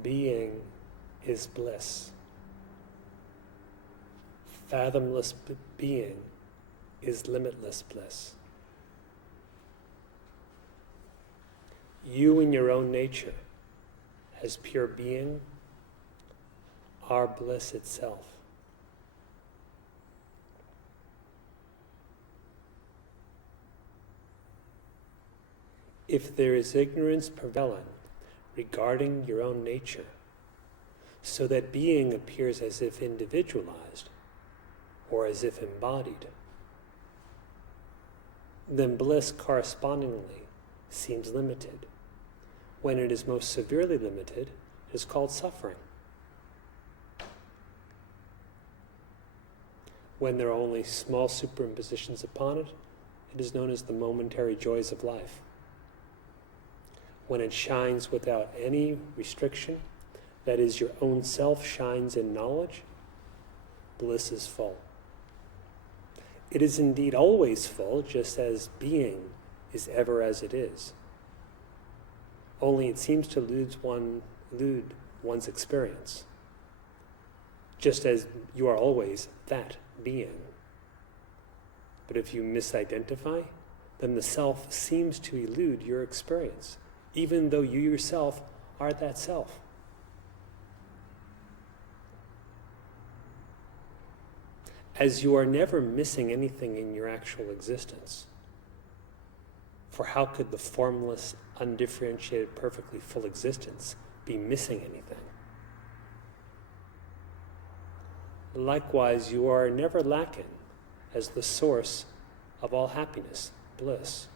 Being is bliss. Fathomless being is limitless bliss. You in your own nature, as pure being, are bliss itself. If there is ignorance prevailing regarding your own nature, so that being appears as if individualized or as if embodied, then bliss correspondingly seems limited. When it is most severely limited, it is called suffering. When there are only small superimpositions upon it, it is known as the momentary joys of life. When it shines without any restriction, that is, your own self shines in knowledge, bliss is full. It is indeed always full, just as being is ever as it is. Only it seems to elude one's experience, just as you are always that being. But if you misidentify, then the self seems to elude your experience, even though you yourself are that self. As you are never missing anything in your actual existence, for how could the formless, undifferentiated, perfectly full existence be missing anything? Likewise, you are never lacking as the source of all happiness, bliss.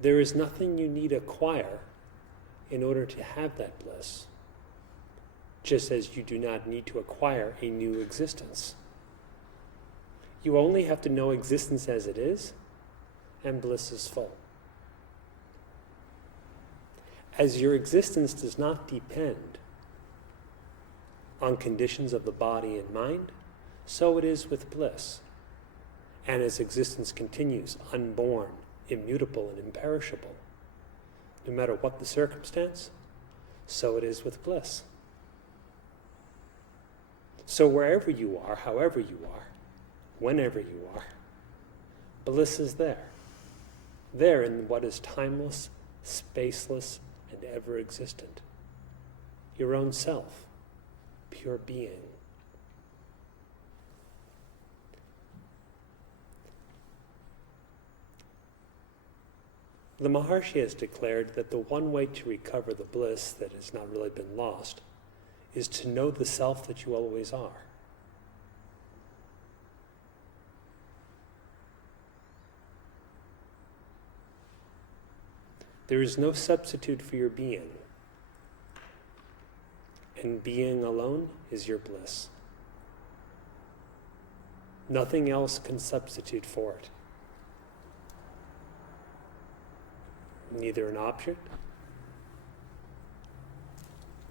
There is nothing you need acquire in order to have that bliss, just as you do not need to acquire a new existence. You only have to know existence as it is, and bliss is full. As your existence does not depend on conditions of the body and mind, so it is with bliss. And as existence continues unborn, immutable, and imperishable, no matter what the circumstance, so it is with bliss. So wherever you are, however you are, whenever you are, bliss is there. There in what is timeless, spaceless, and ever existent. Your own self, pure being. The Maharshi has declared that the one way to recover the bliss that has not really been lost is to know the self that you always are. There is no substitute for your being, and being alone is your bliss. Nothing else can substitute for it. Neither an object,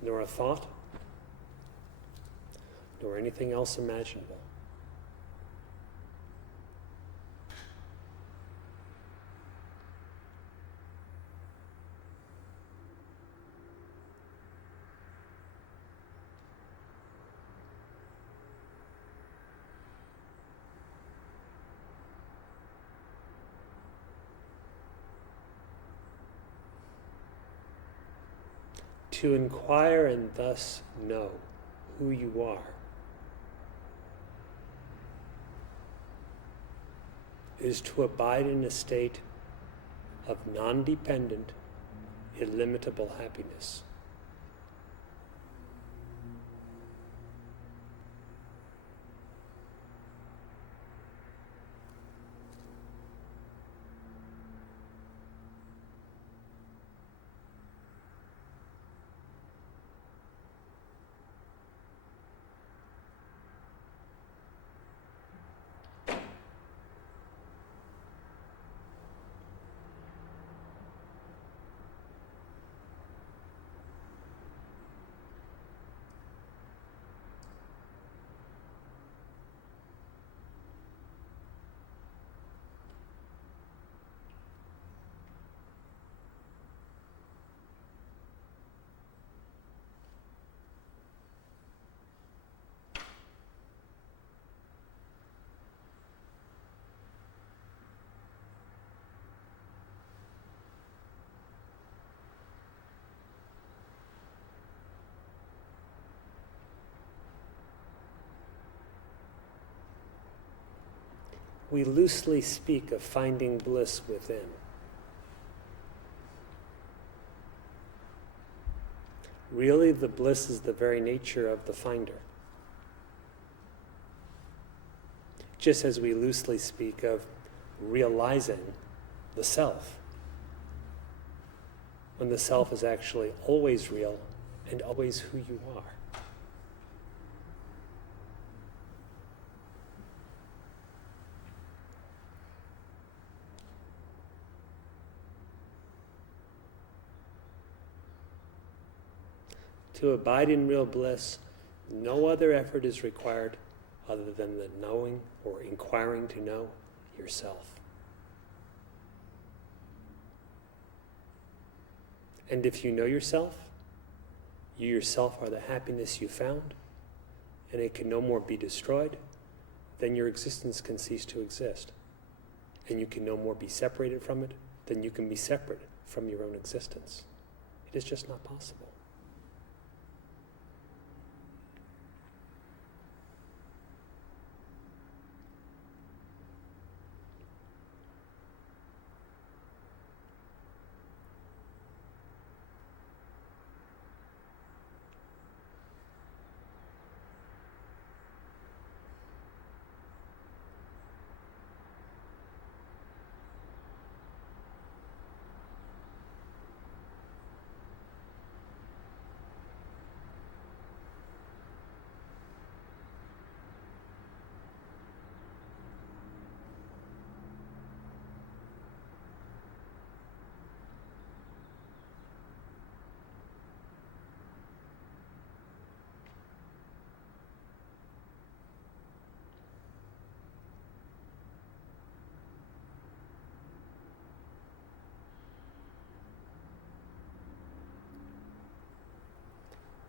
nor a thought, nor anything else imaginable. To inquire and thus know who you are is to abide in a state of non-dependent, illimitable happiness. we loosely speak of finding bliss within. Really, the bliss is the very nature of the finder. Just as we loosely speak of realizing the self, when the self is actually always real and always who you are. To abide in real bliss, no other effort is required other than the knowing or inquiring to know yourself. And if you know yourself, you yourself are the happiness you found, and it can no more be destroyed, then your existence can cease to exist. And you can no more be separated from it than you can be separate from your own existence. It is just not possible.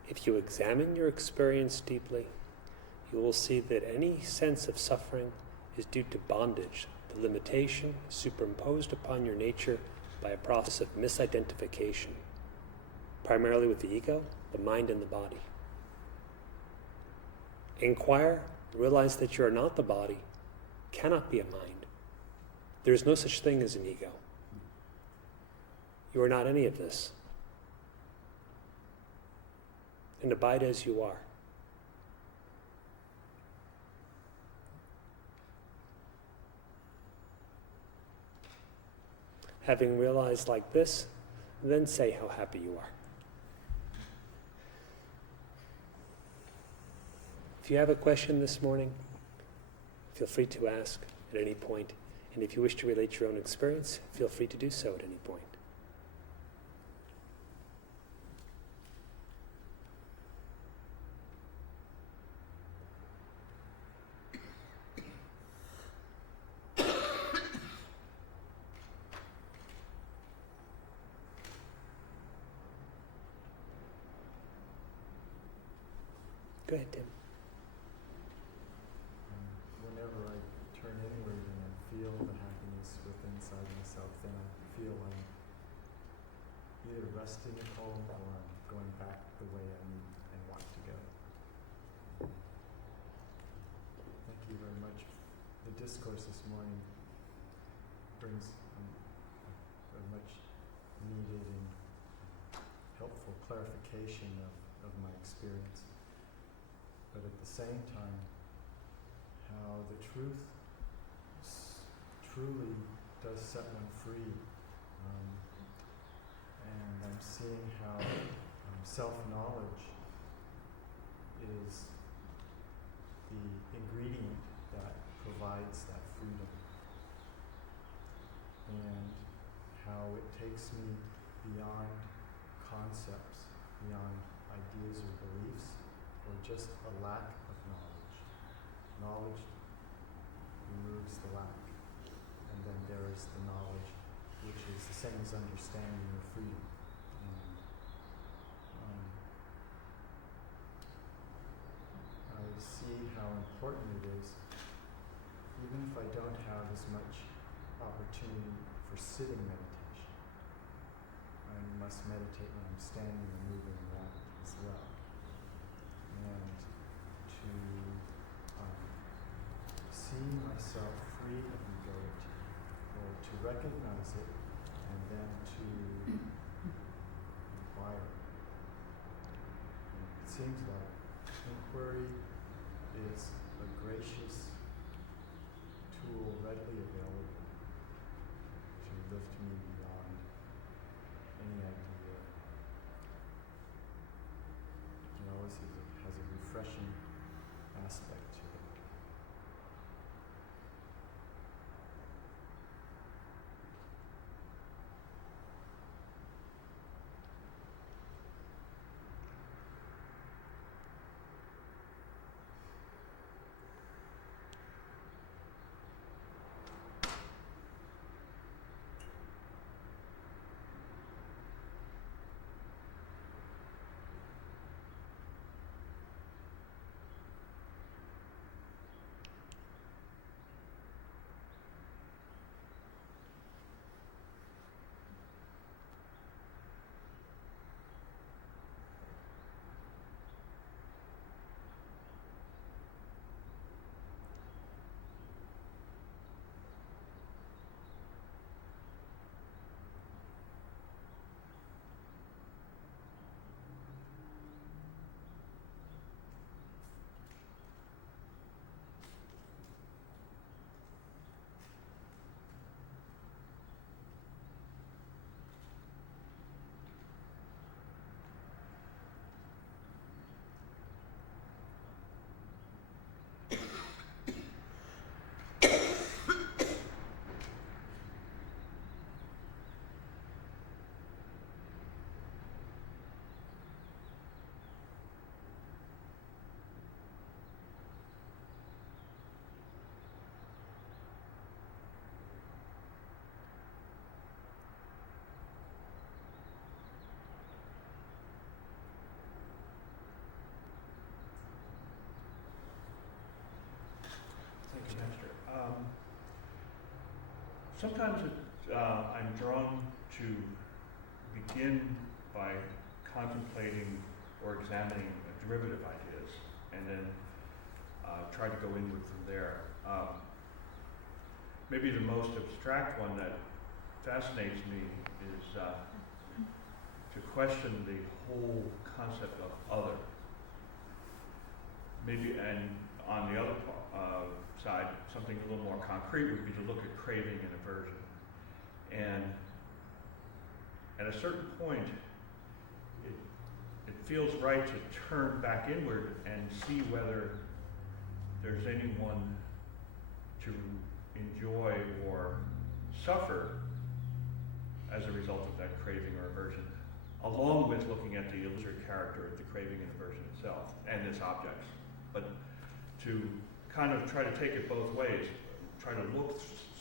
If you examine your experience deeply, you will see that any sense of suffering is due to bondage, the limitation superimposed upon your nature by a process of misidentification, primarily with the ego, the mind, and the body. Inquire, realize that you are not the body, cannot be a mind. There is no such thing as an ego. You are not any of this. And abide as you are. Having realized like this, then say how happy you are. If you have a question this morning, feel free to ask at any point. And if you wish to relate your own experience, feel free to do so at any point. Go ahead, Tim. Whenever I turn inward and I feel the happiness within inside myself, then I feel I'm either resting at home or I'm going back the way I need and want to go. Thank you very much. The discourse this morning brings a much needed and helpful clarification of my experience. But at the same time, how the truth truly does set one free. And I'm seeing how self-knowledge is the ingredient that provides that freedom. And how it takes me beyond concepts, beyond ideas or beliefs, or just a lack of knowledge. Knowledge removes the lack. And then there is the knowledge, which is the same as understanding or freedom. And I see how important it is, even if I don't have as much opportunity for sitting meditation. I must meditate when I'm standing or moving around as well. And to see myself free of recognize it and then to inquire. And it seems that inquiry is a gracious tool readily available to lift me beyond any idea. It always has a refreshing aspect to it. Sometimes I'm drawn to begin by contemplating or examining derivative ideas, and then try to go inward from there. Maybe the most abstract one that fascinates me is to question the whole concept of other. Maybe, and on the other side, something a little more concrete would be to look at craving and aversion. And at a certain point, it feels right to turn back inward and see whether there's anyone to enjoy or suffer as a result of that craving or aversion, along with looking at the illusory character of the craving and aversion itself and its objects. But to kind of try to take it both ways, try to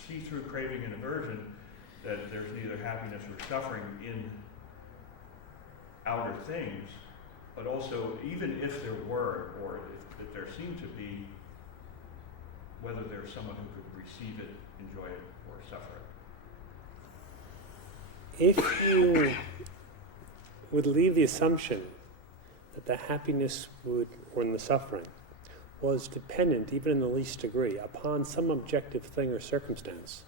see through craving and aversion that there's neither happiness or suffering in outer things, but also even if there were, or if there seemed to be, whether there's someone who could receive it, enjoy it, or suffer it. If you would leave the assumption that the happiness or the suffering was dependent, even in the least degree, upon some objective thing or circumstance,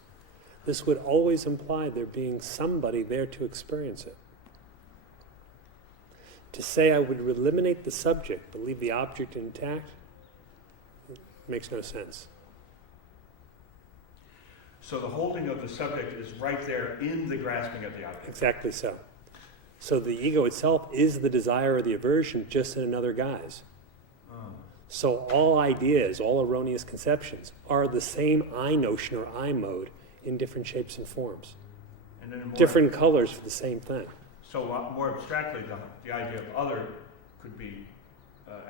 this would always imply there being somebody there to experience it. To say I would eliminate the subject but leave the object intact makes no sense. So the holding of the subject is right there in the grasping of the object. Exactly so. So the ego itself is the desire or the aversion, just in another guise. So all ideas, all erroneous conceptions, are the same I notion or I mode in different shapes and forms. And then different colors for the same thing. So more abstractly, the idea of other could be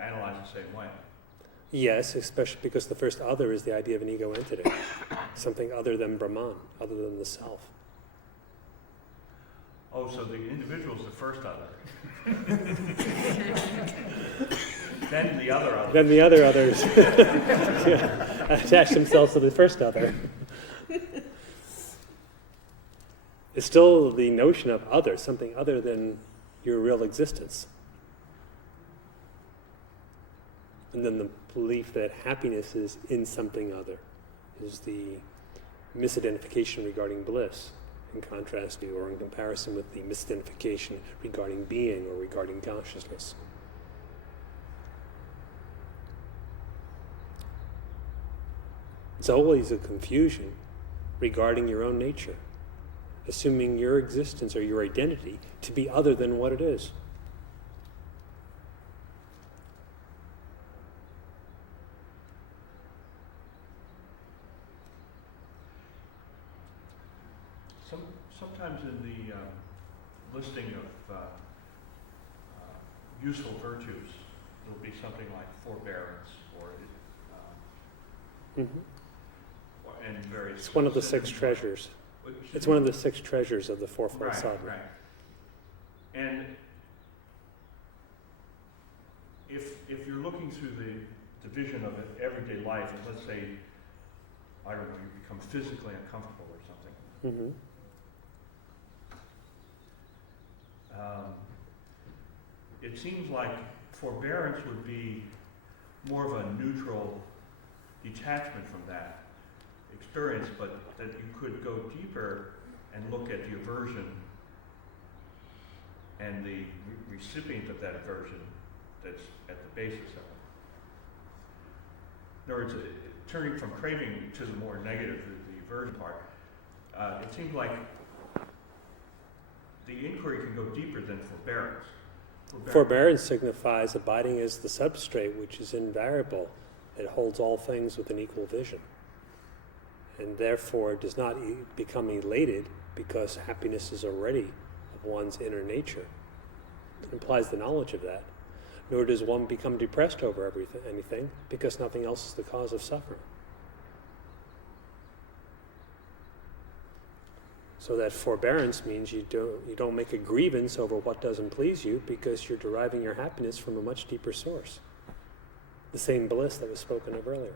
analyzed the same way. Yes, especially because the first other is the idea of an ego entity, something other than Brahman, other than the self. Oh, so the individual is the first other. Then the other others. Then the other others attach themselves to the first other. It's still the notion of other, something other than your real existence. And then the belief that happiness is in something other is the misidentification regarding bliss, in contrast to, or in comparison with the misidentification regarding being or regarding consciousness. It's always a confusion regarding your own nature, assuming your existence or your identity to be other than what it is. Sometimes in the listing of useful virtues, there'll be something like forbearance or and various. It's one of the 6 treasures. It's one of the 6 treasures of the fourfold sadhana. Right. And if you're looking through the division of everyday life, and let's say, I don't know, you become physically uncomfortable or something. It seems like forbearance would be more of a neutral detachment from that experience, but that you could go deeper and look at the aversion and the recipient of that aversion that's at the basis of it. In other words, turning from craving to the more negative, the aversion part, it seems like the inquiry can go deeper than forbearance. Forbearance signifies abiding as the substrate, which is invariable. It holds all things with an equal vision, and therefore does not become elated because happiness is already of one's inner nature. It implies the knowledge of that. Nor does one become depressed over anything because nothing else is the cause of suffering. So that forbearance means you don't make a grievance over what doesn't please you because you're deriving your happiness from a much deeper source. The same bliss that was spoken of earlier.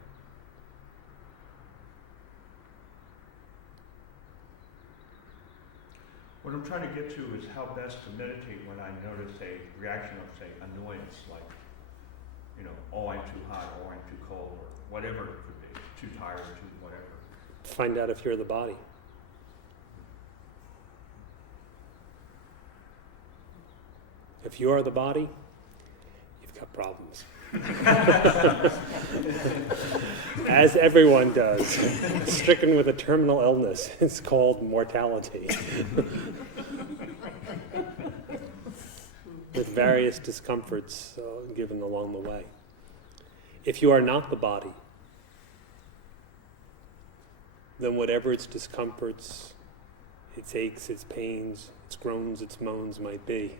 What I'm trying to get to is how best to meditate when I notice a reaction of, say, annoyance, like, oh, I'm too hot, or I'm too cold, or whatever it could be, too tired, too whatever. Find out if you're the body. If you are the body, you've got problems. As everyone does, stricken with a terminal illness. It's called mortality. With various discomforts given along the way. If you are not the body, then whatever its discomforts, its aches, its pains, its groans, its moans might be,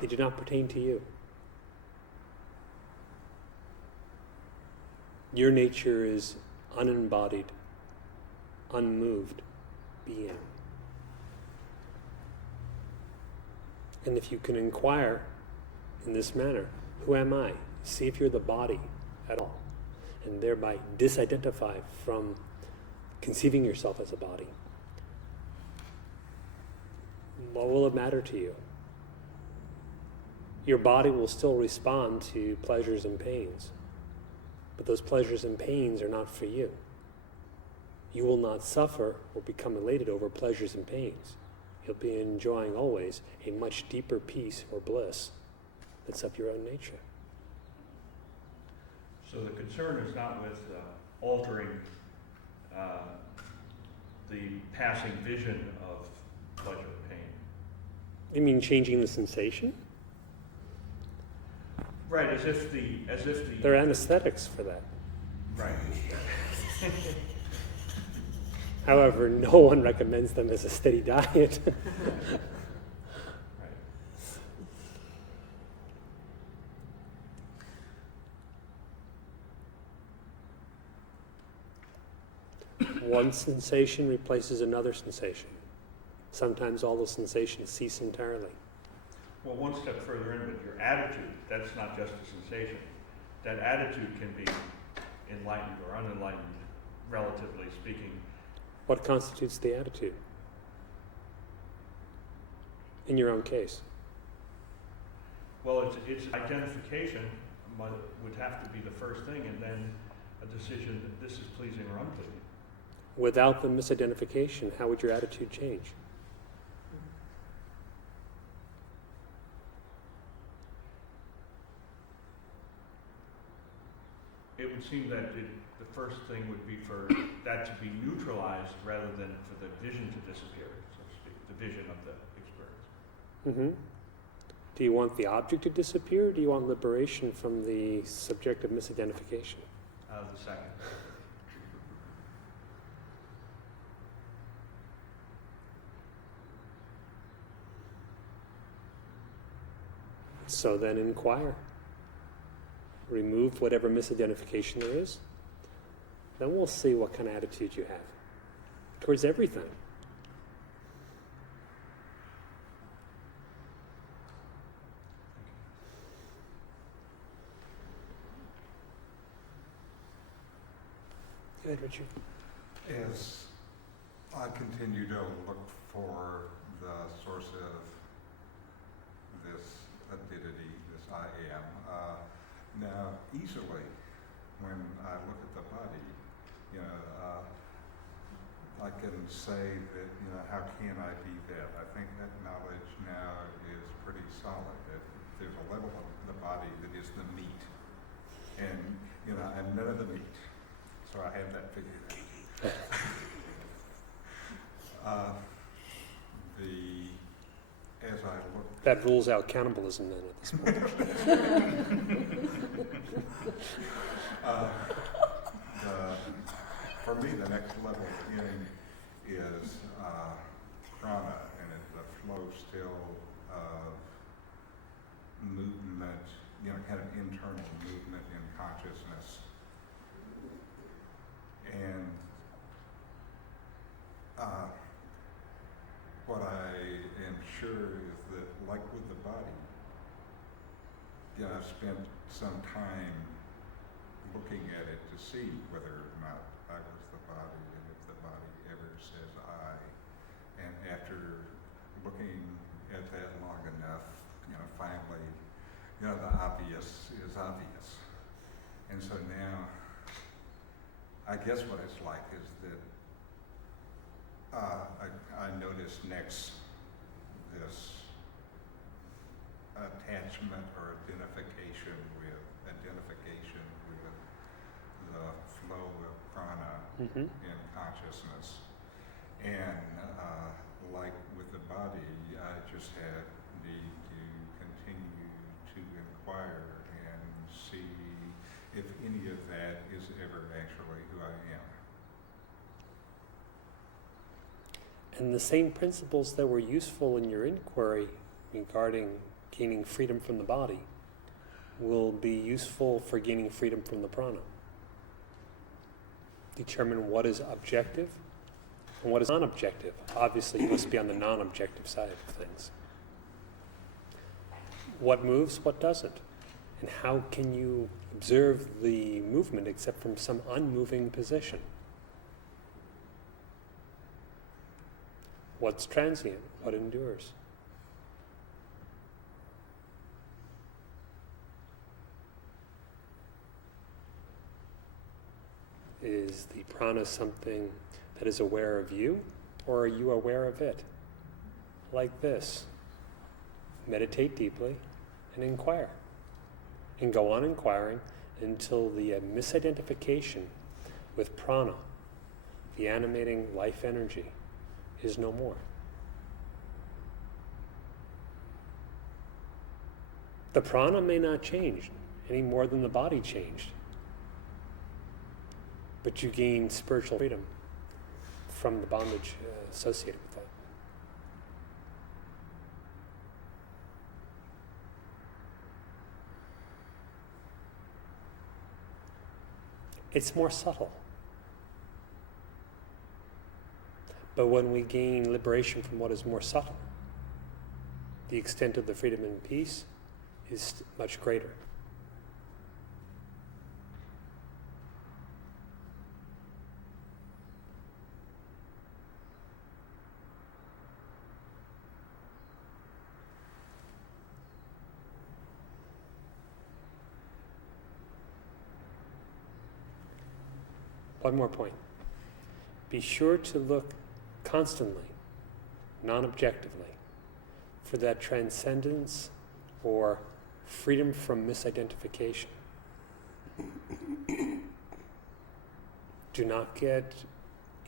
they do not pertain to you. Your nature is unembodied, unmoved being. And if you can inquire in this manner, who am I? See if you're the body at all, and thereby disidentify from conceiving yourself as a body. What will it matter to you? Your body will still respond to pleasures and pains, but those pleasures and pains are not for you. You will not suffer or become elated over pleasures and pains. You'll be enjoying always a much deeper peace or bliss that's of your own nature. So the concern is not with altering the passing vision of pleasure and pain. You mean changing the sensation? Right, as if the There are anesthetics for that. right. However, no one recommends them as a steady diet. One sensation replaces another sensation. Sometimes all the sensations cease entirely. Well, one step further in with your attitude, that's not just a sensation. That attitude can be enlightened or unenlightened, relatively speaking. What constitutes the attitude? In your own case. Well, it's identification would have to be the first thing, and then a decision that this is pleasing or unpleasing. Without the misidentification, how would your attitude change? It would seem that the first thing would be for that to be neutralized rather than for the vision to disappear, so to speak, the vision of the experience. Mm-hmm. Do you want the object to disappear, or do you want liberation from the subjective misidentification? The second. So then inquire. Remove whatever misidentification there is. Then we'll see what kind of attitude you have towards everything. Go ahead, Richard. As I continue to look for the source of this identity, this I am, now easily when I look at the body, I can say that, how can I be that? I think that knowledge now is pretty solid. That there's a level of the body that is the meat, and I'm none of the meat. So I have that figured out. As I look... That rules out cannibalism then at this point. For me, the next level in is prana, and it's the flow still of movement, kind of internal movement in consciousness. And what I am sure is that, like with the body, I've spent some time looking at it to see whether or not I was the body, and if the body ever says I. And after looking at that long enough, finally, the obvious is obvious. And so now, I guess what it's like is that I notice next this attachment or identification with the flow of prana in consciousness. And like with the body, I just need to continue to inquire and see if any of that is ever actually who I am. And the same principles that were useful in your inquiry regarding gaining freedom from the body will be useful for gaining freedom from the prana. Determine what is objective and what is non-objective. Obviously, you must be on the non-objective side of things. What moves, what doesn't? And how can you observe the movement except from some unmoving position? What's transient? What endures? Is the prana something that is aware of you, or are you aware of it? Like this. Meditate deeply and inquire. And go on inquiring until the misidentification with prana, the animating life energy, is no more. The prana may not change any more than the body changed, but you gain spiritual freedom from the bondage associated with that. It's more subtle. But when we gain liberation from what is more subtle, the extent of the freedom and peace is much greater. One more point. be sure to look constantly, non-objectively, for that transcendence or freedom from misidentification. Do not get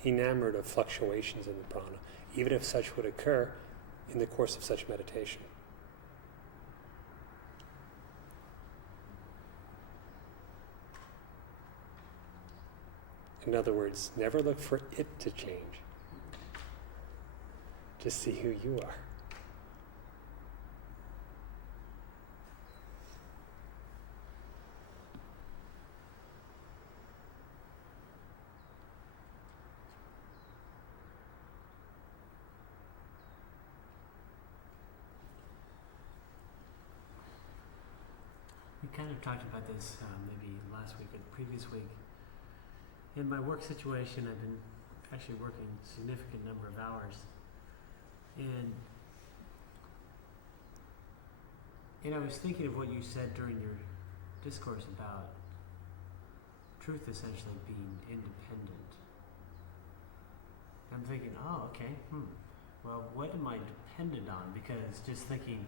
enamored of fluctuations in the prana, even if such would occur in the course of such meditation. In other words, never look for it to change. Just see who you are. We kind of talked about this maybe last week or the previous week. In my work situation, I've been actually working a significant number of hours. And I was thinking of what you said during your discourse about truth essentially being independent. I'm thinking, oh, okay, well, what am I dependent on? Because just thinking,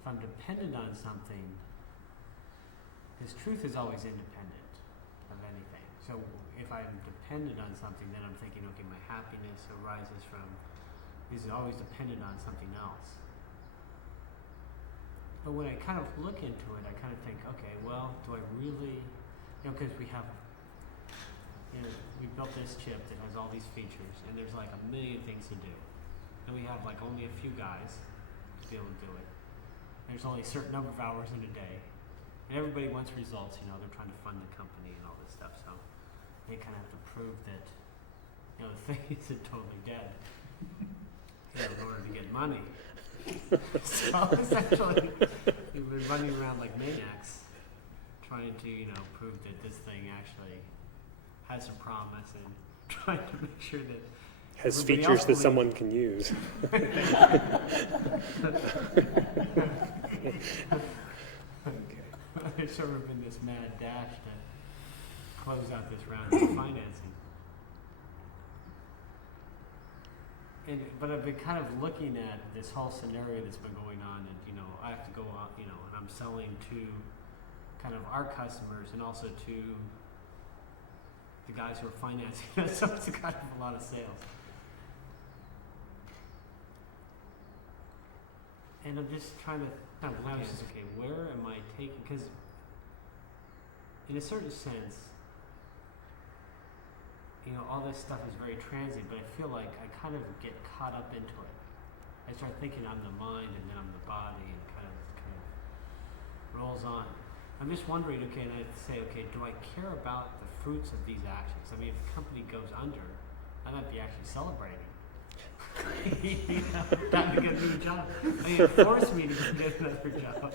if I'm dependent on something, because truth is always independent of anything. So if I'm dependent on something, then I'm thinking, okay, my happiness is always dependent on something else. But when I kind of look into it, I kind of think, okay, well, do I really, because we built this chip that has all these features, and there's like a million things to do. And we have like only a few guys to be able to do it. There's only a certain number of hours in a day. And everybody wants results, they're trying to fund the company and all this stuff, so they kind of have to prove that, the thing isn't totally dead in order to get money. So essentially, we've been running around like maniacs trying to, prove that this thing actually has some promise and trying to make sure that has features that someone can use. There's sort of been this mad dash to close out this round of financing. But I've been kind of looking at this whole scenario that's been going on, and I have to go out, and I'm selling to kind of our customers and also to the guys who are financing us, so it's kind of a lot of sales. And I'm just trying to kind of balance, okay, where am I taking, because in a certain sense, all this stuff is very transient, but I feel like I kind of get caught up into it. I start thinking I'm the mind and then I'm the body, and kind of rolls on. I'm just wondering, okay, and I say, okay, do I care about the fruits of these actions? I mean, if the company goes under, I might be actually celebrating. Time to get a new job. I mean, it forced me to get another job.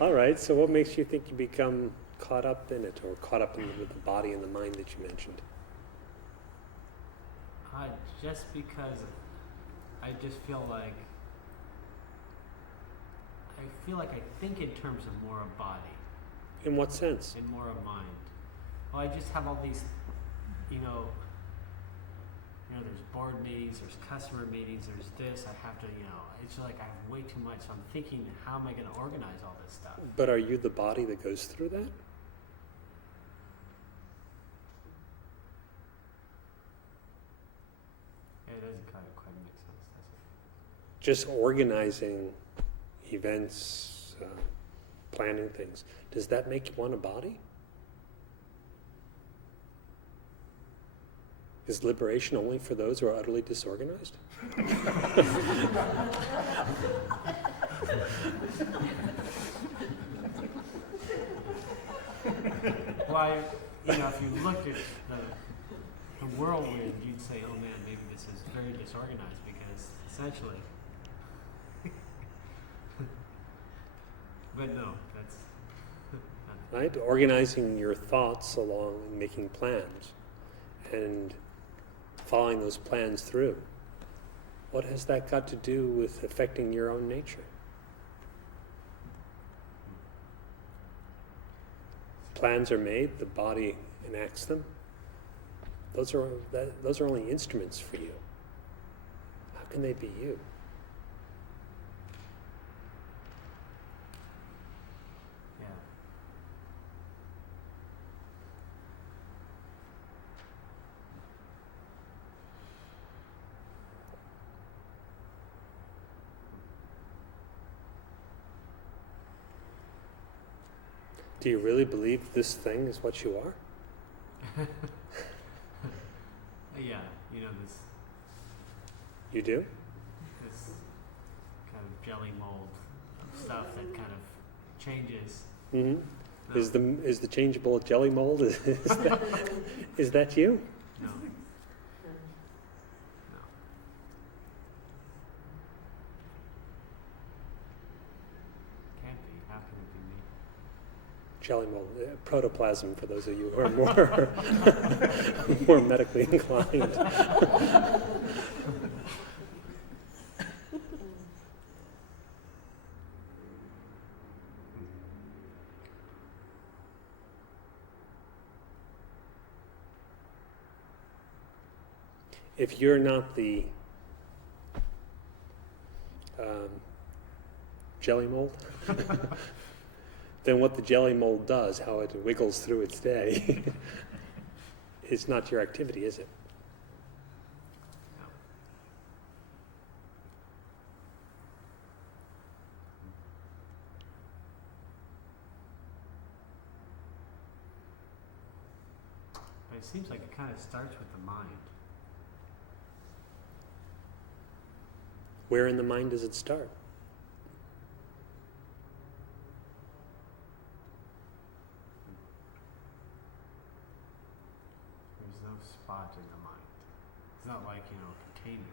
All right, so what makes you think you become caught up in it, or caught up with the body and the mind that you mentioned? Just because I just feel like I think in terms of more of body. In what sense? And more of mind. Well, I just have all these, there's board meetings, there's customer meetings, there's this, I have to, it's like I have way too much, so I'm thinking, how am I going to organize all this stuff? But are you the body that goes through that? It doesn't quite make sense, does it? Just organizing events, planning things, does that make one a body? Is liberation only for those who are utterly disorganized? Well, if you look at the whirlwind, you'd say, oh man, maybe this is very disorganized, because essentially, but no, that's right? Organizing your thoughts along and making plans and following those plans through. What has that got to do with affecting your own nature? Plans are made, the body enacts them. Those are only instruments for you. How can they be you? Yeah. Do you really believe this thing is what you are? Yeah, this You do? kind of jelly mold of stuff that kind of changes. Mm-hmm. No. Is the changeable jelly mold? Is that you? No. No. Can't be. How can it be me? Jelly mold, protoplasm for those of you who are more more medically inclined. If you're not the jelly mold, then what the jelly mold does, how it wiggles through its day, is not your activity, is it? No. But it seems like it kind of starts with the mind. Where in the mind does it start? There's no spot in the mind. It's not like, a container,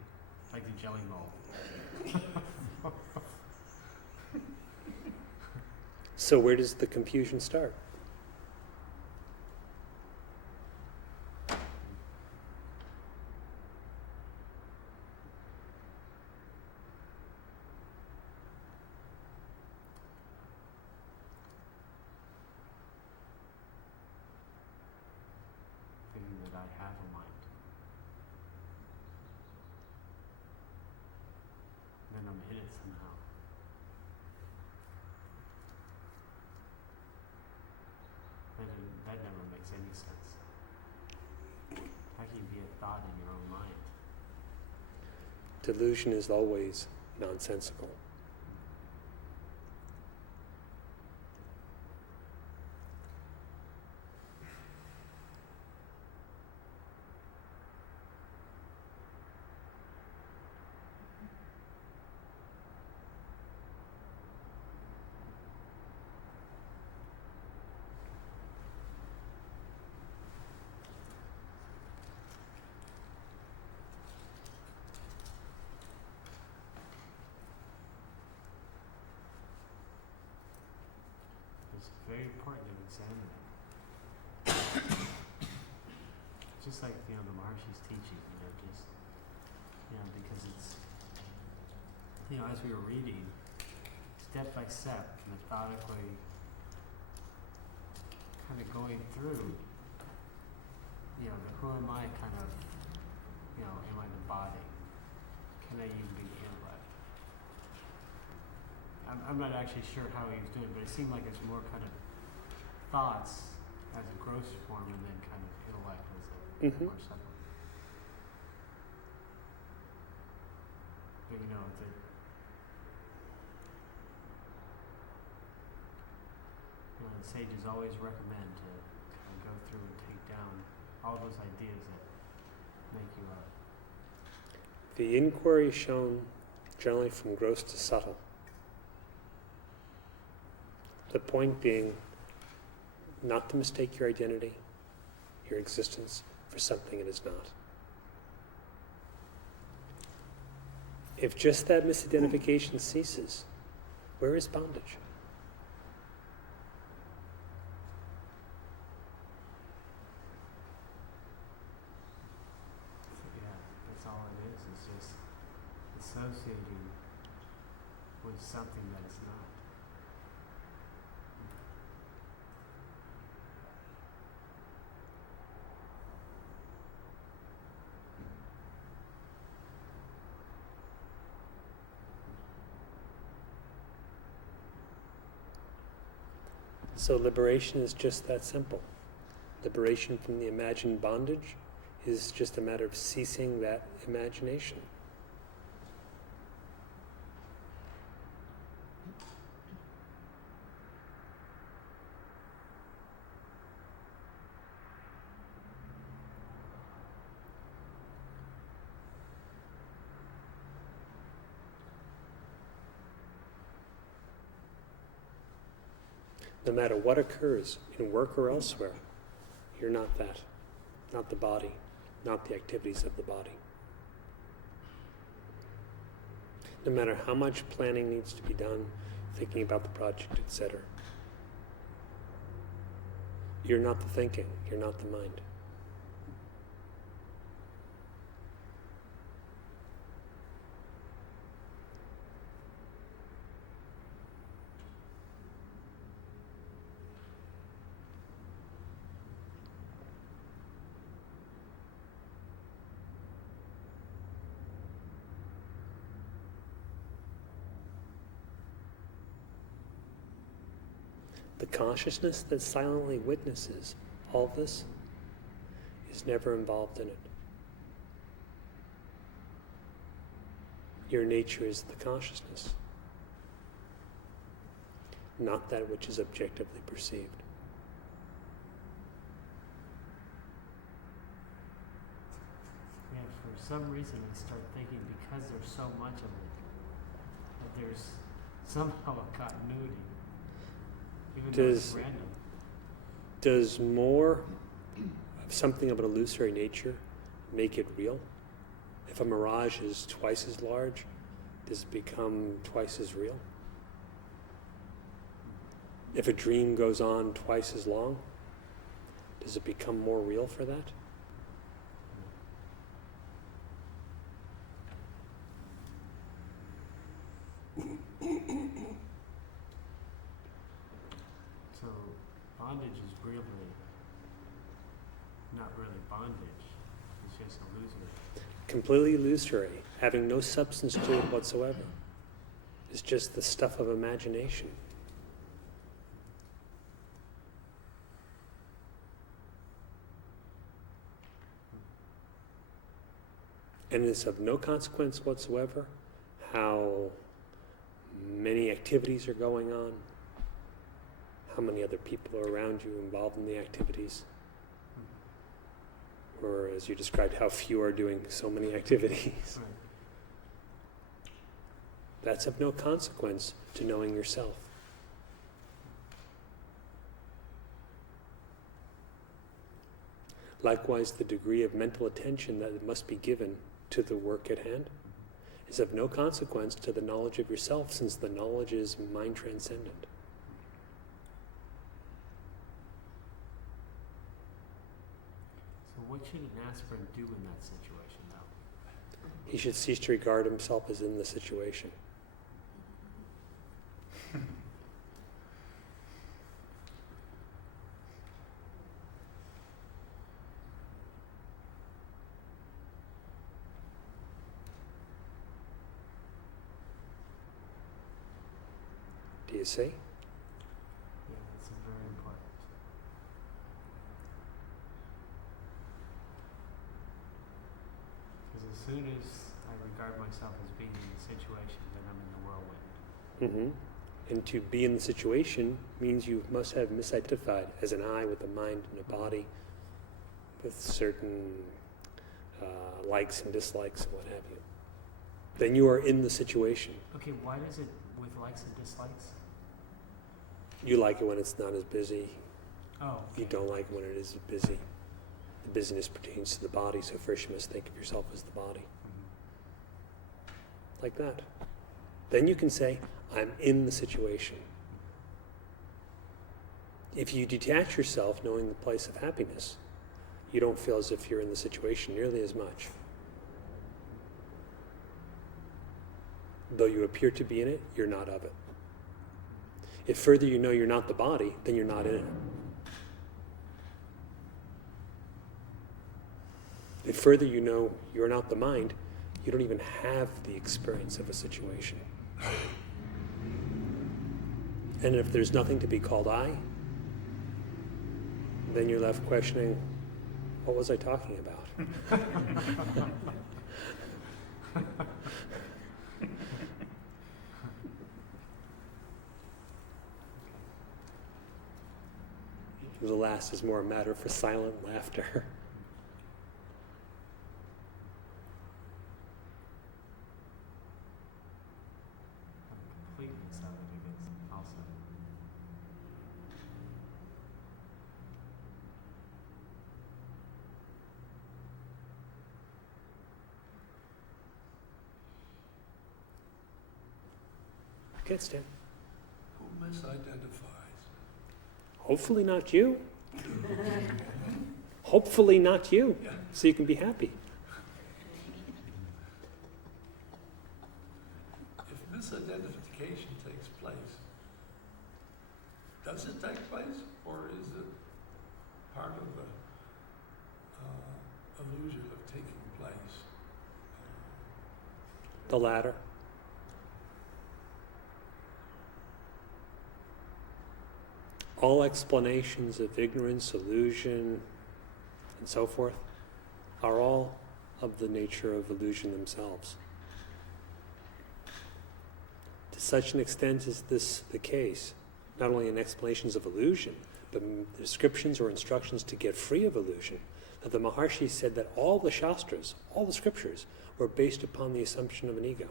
like the jelly mold. So where does the confusion start? Thinking that I have a mind. Then I'm in it somehow. That never makes any sense. How can you be a thought in your own mind? Delusion is always nonsensical. It's very important to examine it. Just like, the Maharshi's teaching, because it's, as we were reading, step by step, methodically, kind of going through, the who am I kind of, am I the body? Can I even be the intellect? I'm not actually sure how he was doing, but it seemed like it's more kind of thoughts as a gross form and then kind of intellect as a more subtle. But the sages always recommend to kind of go through and take down all those ideas that make you up. The inquiry is shown generally from gross to subtle. The point being not to mistake your identity, your existence, for something it is not. If just that misidentification ceases, where is bondage? Yeah, that's all it is. It's just associating with something that is not. So liberation is just that simple. Liberation from the imagined bondage is just a matter of ceasing that imagination. No matter what occurs in work or elsewhere, you're not that, not the body, not the activities of the body. No matter how much planning needs to be done, thinking about the project, etc. You're not the thinking, you're not the mind. The consciousness that silently witnesses all this is never involved in it. Your nature is the consciousness, not that which is objectively perceived. Yeah, for some reason I start thinking because there's so much of it, that there's somehow a continuity. Even though it's random. Does more of something of an illusory nature make it real? If a mirage is twice as large, does it become twice as real? If a dream goes on twice as long, does it become more real for that? So bondage is really not really bondage. It's just illusory. Completely illusory, having no substance to it whatsoever. It's just the stuff of imagination. And it's of no consequence whatsoever how many activities are going on, how many other people are around you involved in the activities, or as you described, how few are doing so many activities. Right. That's of no consequence to knowing yourself. Likewise, the degree of mental attention that must be given to the work at hand is of no consequence to the knowledge of yourself, since the knowledge is mind transcendent. So what should an aspirant do in that situation, though? He should cease to regard himself as in the situation. Do you see? Yeah, that's very important. Because as soon as I regard myself as being in the situation, then I'm in the whirlwind. And to be in the situation means you must have misidentified as an I with a mind and a body with certain likes and dislikes and what have you. Then you are in the situation. Okay, why does it with likes and dislikes? You like it when it's not as busy. Oh, You don't like it when it is busy. The busyness pertains to the body, so first you must think of yourself as the body. Like that. Then you can say, I'm in the situation. If you detach yourself knowing the place of happiness, you don't feel as if you're in the situation nearly as much. Though you appear to be in it, you're not of it. If further you know you're not the body, then you're not in it. If further you know you're not the mind, you don't even have the experience of a situation. And if there's nothing to be called I, Then you're left questioning, what was I talking about? The last is more a matter for silent laughter. Completeness of it is also. Good, Stan. Who misidentifies? Hopefully not you. Hopefully not you. Yeah. So you can be happy. If misidentification takes place, does it take place, or is it part of the illusion of taking place? The latter. All explanations of ignorance, illusion, and so forth are all of the nature of illusion themselves. To such an extent is this the case, not only in explanations of illusion, but in descriptions or instructions to get free of illusion, that the Maharshi said that all the Shastras, all the scriptures, were based upon the assumption of an ego,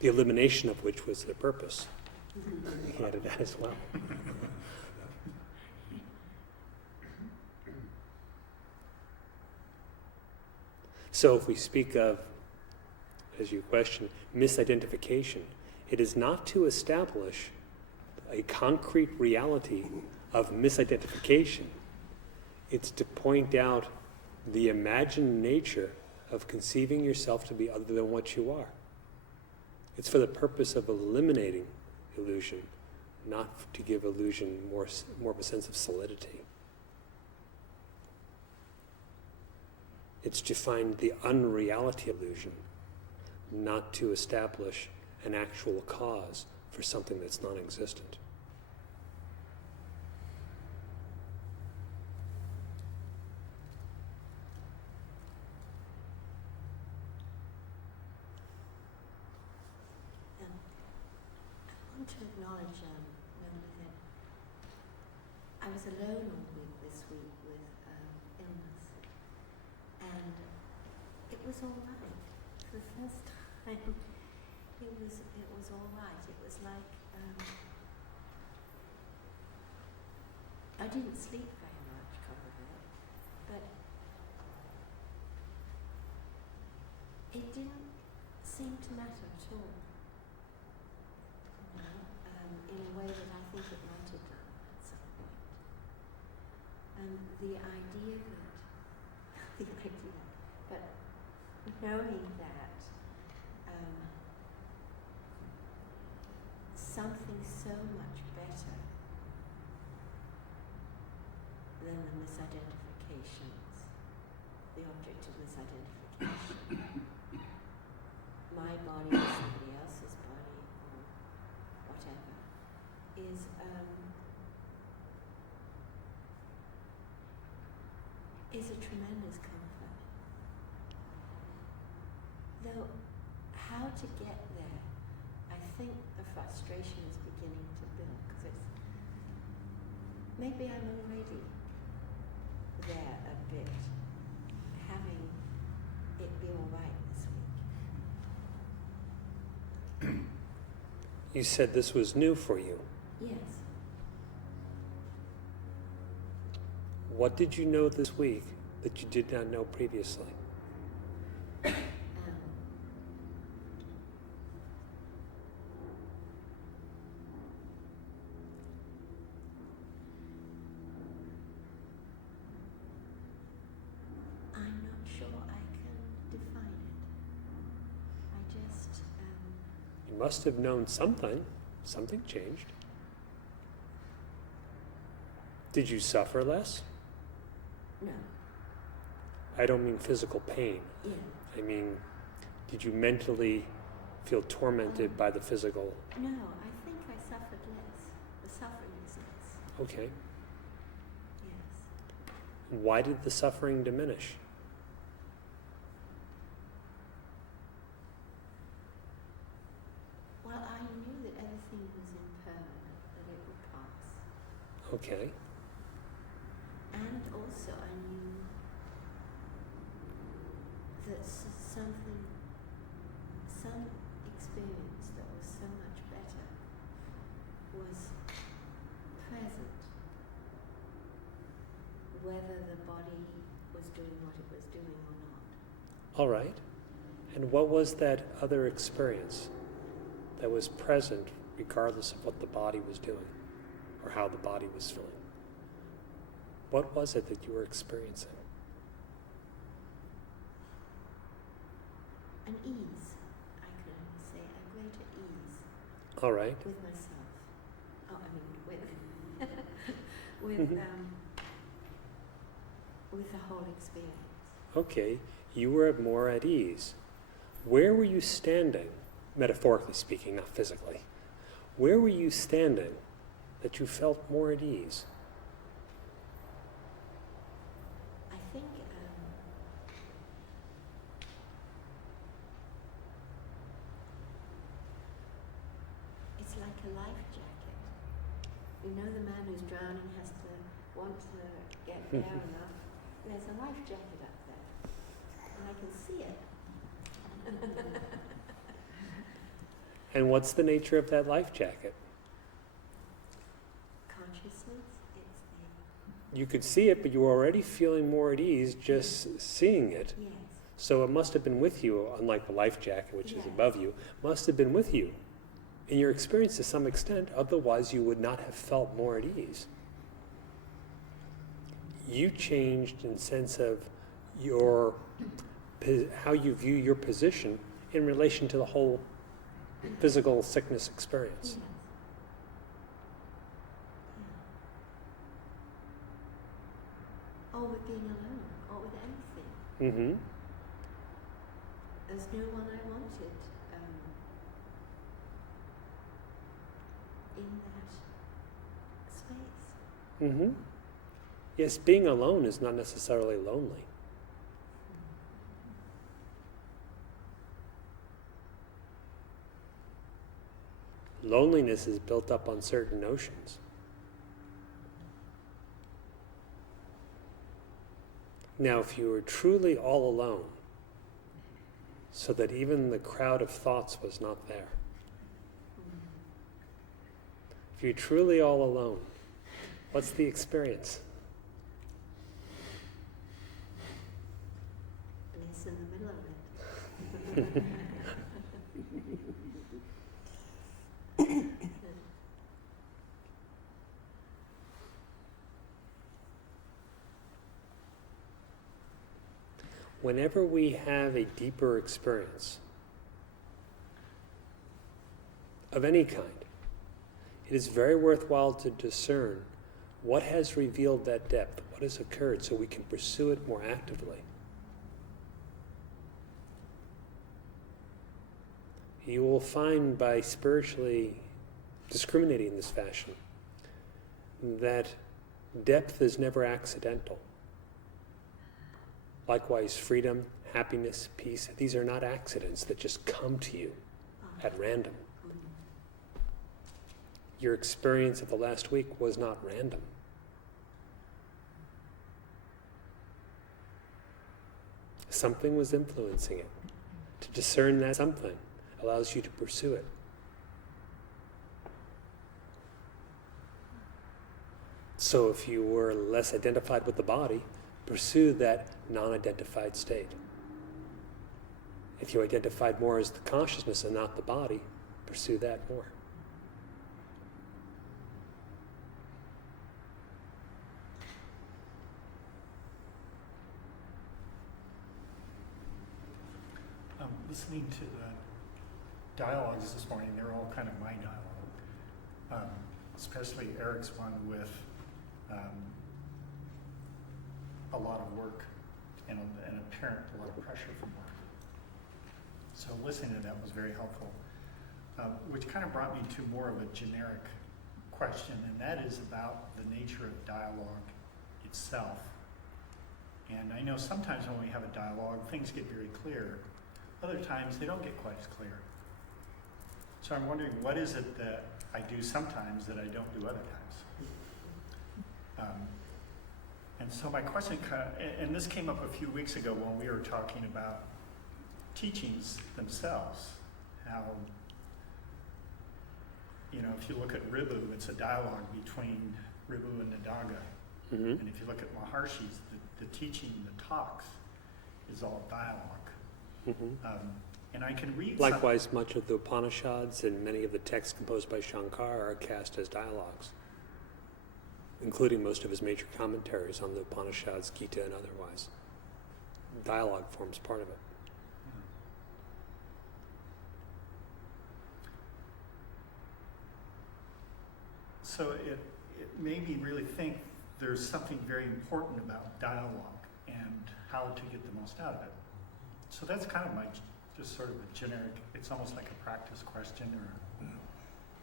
the elimination of which was the purpose. He added that as well. So if we speak of, as you question, misidentification, it is not to establish a concrete reality of misidentification. It's to point out the imagined nature of conceiving yourself to be other than what you are. It's for the purpose of eliminating illusion, not to give illusion more of a sense of solidity. It's to find the unreality illusion, not to establish an actual cause for something that's non-existent. I want to acknowledge, Wendy, that I was alone all week this week with illness, and it was all right. For the first time, it was all right. It was like I didn't sleep very much, probably, but it didn't seem to matter at all. In a way that I think it might have done at some point. And the idea that, knowing that something so much better than the misidentifications, the object of misidentification, my body or somebody else's body or whatever, is a tremendous comfort. Though how to get there, I think the frustration is beginning to build, because it's maybe I'm already there a bit, having it be all right this week. You said this was new for you. Yes. What did you know this week that you did not know previously? I'm not sure I can define it. I just, You must have known something. Something changed. Did you suffer less? no. I don't mean physical pain. Yeah. I mean, did you mentally feel tormented by the physical? No, I think I suffered less. The suffering is less. Okay. Why did the suffering diminish? Well, I knew that everything was impermanent, that it would pass. Okay. And also I knew that some experience that was so much better was present, whether the body was doing what it was doing or not. All right. And what was that other experience that was present regardless of what the body was doing or how the body was feeling? What was it that you were experiencing? An ease, I could only say, a greater ease All right. with myself. Oh, I mean, with with the whole experience. Okay. You were more at ease. Where were you standing, metaphorically speaking, not physically? Where were you standing that you felt more at ease? I think it's like a life jacket. You know, the man who's drowning has to want to get there enough. There's a life jacket up there, and I can see it. And what's the nature of that life jacket? Consciousness, it's the... You could see it, but you were already feeling more at ease just seeing it. Yes. So it must have been with you, unlike the life jacket, which is Yes. above you, must have been with you in your experience to some extent, otherwise you would not have felt more at ease. You changed in the sense of your how you view your position in relation to the whole physical sickness experience. Yes. Yeah. Or with being alone, or with anything. Mm-hmm. There's no one I wanted in that space. Mm-hmm. Yes, being alone is not necessarily lonely. Loneliness is built up on certain notions. Now, if you were truly all alone, so that even the crowd of thoughts was not there, if you're truly all alone, what's the experience? Bliss in the middle of it. Whenever we have a deeper experience of any kind, it is very worthwhile to discern what has revealed that depth, what has occurred, so we can pursue it more actively. You will find by spiritually discriminating in this fashion that depth is never accidental. Likewise, freedom, happiness, peace, these are not accidents that just come to you at random. Your experience of the last week was not random. Something was influencing it. To discern that something allows you to pursue it. So if you were less identified with the body, pursue that non-identified state. If you identified more as the consciousness and not the body, pursue that more. Listening to the dialogues this morning, they're all kind of my dialogue, especially Eric's one with a lot of work and apparent a lot of pressure from work. So listening to that was very helpful, which kind of brought me to more of a generic question, and that is about the nature of dialogue itself. And I know sometimes when we have a dialogue, things get very clear. Other times, they don't get quite as clear. So I'm wondering, what is it that I do sometimes that I don't do other times? And so my question, and this came up a few weeks ago when we were talking about teachings themselves, how, if you look at Ribu, it's a dialogue between Ribu and Nadaga. Mm-hmm. And if you look at Maharshis, the teaching, the talks, is all dialogue. Mm-hmm. And I can read Likewise, much of the Upanishads and many of the texts composed by Shankara are cast as dialogues, including most of his major commentaries on the Upanishads, Gita, and otherwise. Dialogue forms part of it. So it made me really think there's something very important about dialogue and how to get the most out of it. So that's kind of my, just sort of a generic, it's almost like a practice question, or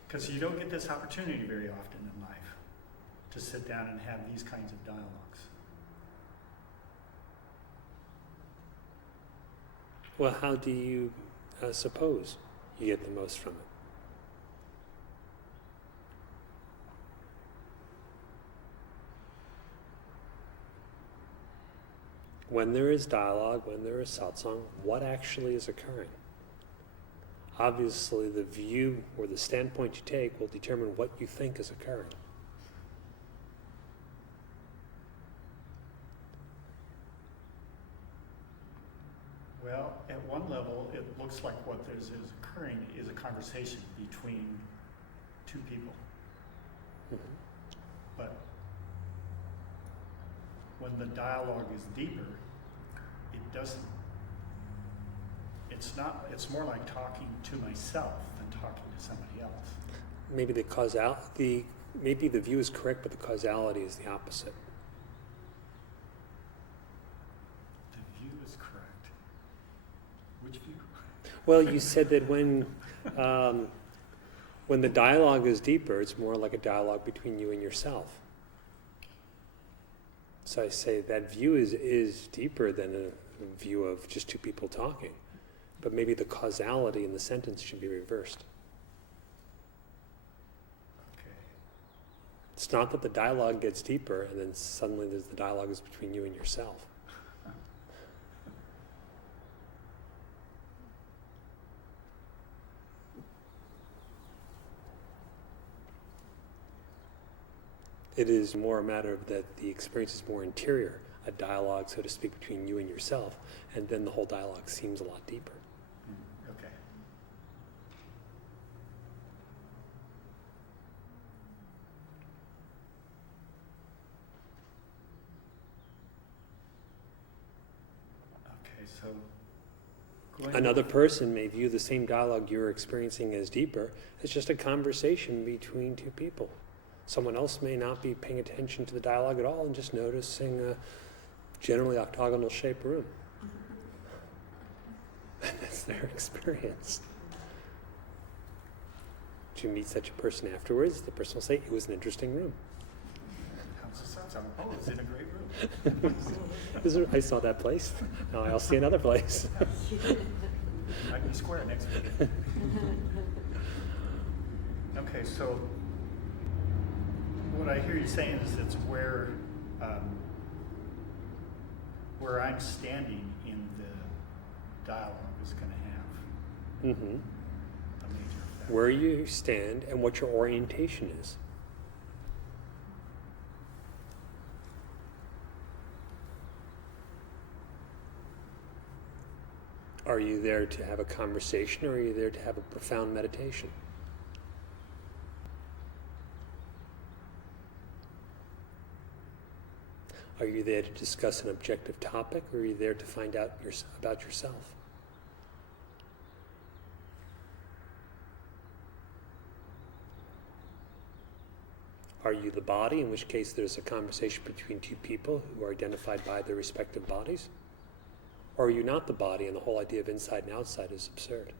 because you don't get this opportunity very often in life to sit down and have these kinds of dialogues. Well, how do you suppose you get the most from it? When there is dialogue, when there is satsang, what actually is occurring? Obviously, the view or the standpoint you take will determine what you think is occurring. Well, at one level, it looks like what is occurring is a conversation between two people. Mm-hmm. But when the dialogue is deeper, it's more like talking to myself than talking to somebody else. Maybe the view is correct, but the causality is the opposite. The view is correct. Which view? Well, you said that when the dialogue is deeper, it's more like a dialogue between you and yourself. So I say that view is deeper than a view of just two people talking. But maybe the causality in the sentence should be reversed. Okay. It's not that the dialogue gets deeper and then suddenly the dialogue is between you and yourself. It is more a matter of that the experience is more interior, a dialogue, so to speak, between you and yourself, and then the whole dialogue seems a lot deeper. Okay. Okay, so Another person may view the same dialogue you're experiencing as deeper as just a conversation between two people. Someone else may not be paying attention to the dialogue at all and just noticing a generally octagonal shaped room. That's their experience. If you meet such a person afterwards, the person will say, it was an interesting room. how's the Satsang? Oh, it's in a great room. I saw that place. Now I'll see another place. Might be square next week. Okay, so what I hear you saying is it's where I'm standing in the dialogue is going to have Mm-hmm. a major effect. Where you stand and what your orientation is. Are you there to have a conversation, or are you there to have a profound meditation? Are you there to discuss an objective topic, or are you there to find out about yourself? Are you the body, in which case there's a conversation between two people who are identified by their respective bodies? Or are you not the body, and the whole idea of inside and outside is absurd?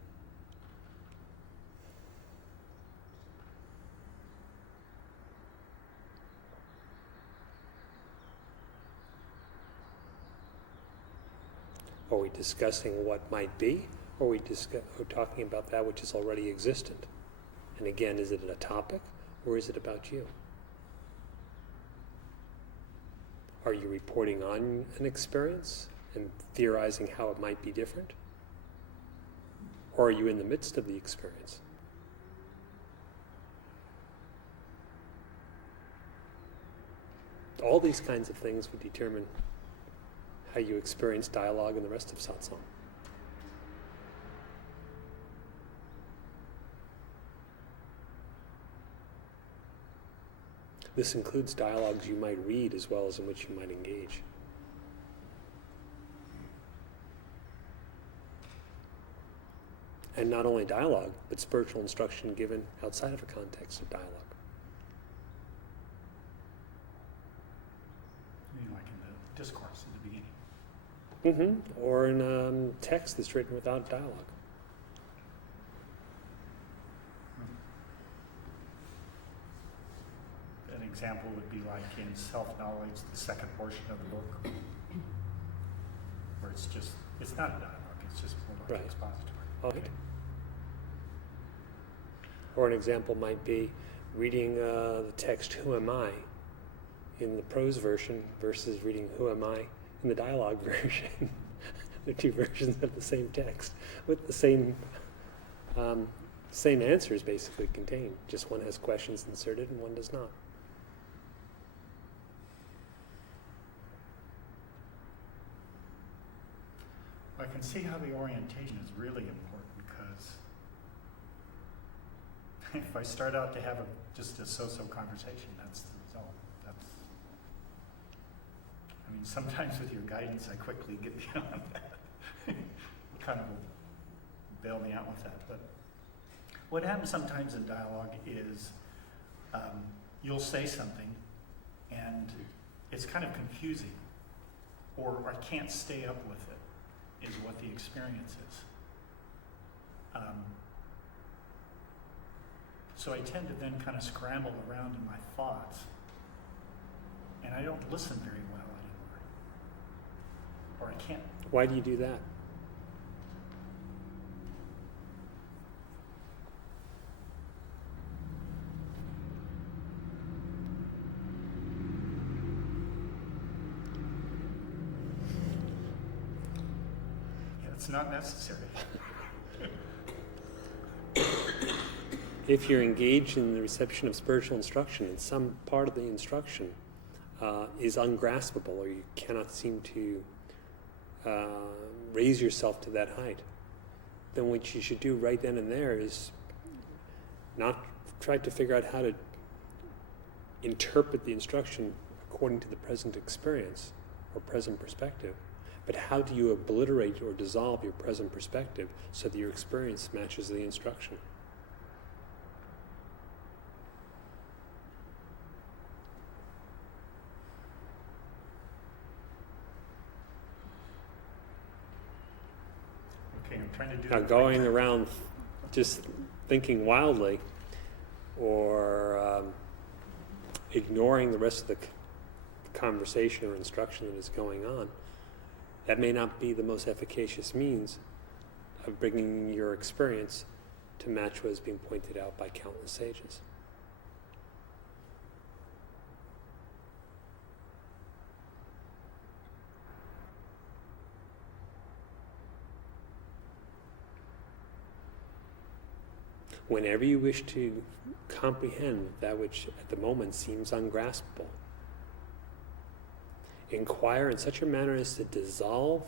Are we discussing what might be? Or are we talking about that which is already existent? And again, is it a topic or is it about you? Are you reporting on an experience and theorizing how it might be different? Or are you in the midst of the experience? All these kinds of things would determine how you experience dialogue and the rest of satsang. This includes dialogues you might read as well as in which you might engage. And not only dialogue, but spiritual instruction given outside of a context of dialogue. You know, like in the discourse at the beginning. Or in text that's written without dialogue. An example would be like in Self-Knowledge, the second portion of the book, where it's not a dialogue, it's just more like Right. expository. Right. Or an example might be reading the text, "Who am I?" in the prose version versus reading "Who am I?" in the dialogue version. They're two versions of the same text with the same answers basically contained. Just one has questions inserted and one does not. I can see how the orientation is really important, because if I start out to have just a so-so conversation, that's the result. Sometimes with your guidance, I quickly get beyond that. You kind of bail me out with that. But what happens sometimes in dialogue is you'll say something and it's kind of confusing, or I can't stay up with it, is what the experience is. So I tend to then kind of scramble around in my thoughts, and I don't listen very well anymore. Or I can't. Why do you do that? Yeah, it's not necessary. If you're engaged in the reception of spiritual instruction and some part of the instruction is ungraspable, or you cannot seem to raise yourself to that height, then what you should do right then and there is not try to figure out how to interpret the instruction according to the present experience or present perspective, but how do you obliterate or dissolve your present perspective so that your experience matches the instruction? Okay, I'm trying to do Now, that going right. around just thinking wildly or ignoring the rest of the conversation or instruction that is going on, that may not be the most efficacious means of bringing your experience to match what is being pointed out by countless sages. Whenever you wish to comprehend that which at the moment seems ungraspable, inquire in such a manner as to dissolve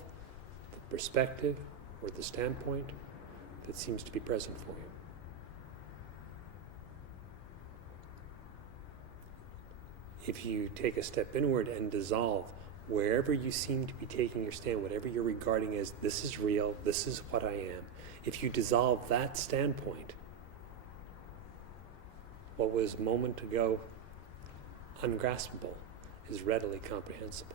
the perspective or the standpoint that seems to be present for you. If you take a step inward and dissolve wherever you seem to be taking your stand, whatever you're regarding as this is real, this is what I am, if you dissolve that standpoint, what was a moment ago ungraspable is readily comprehensible.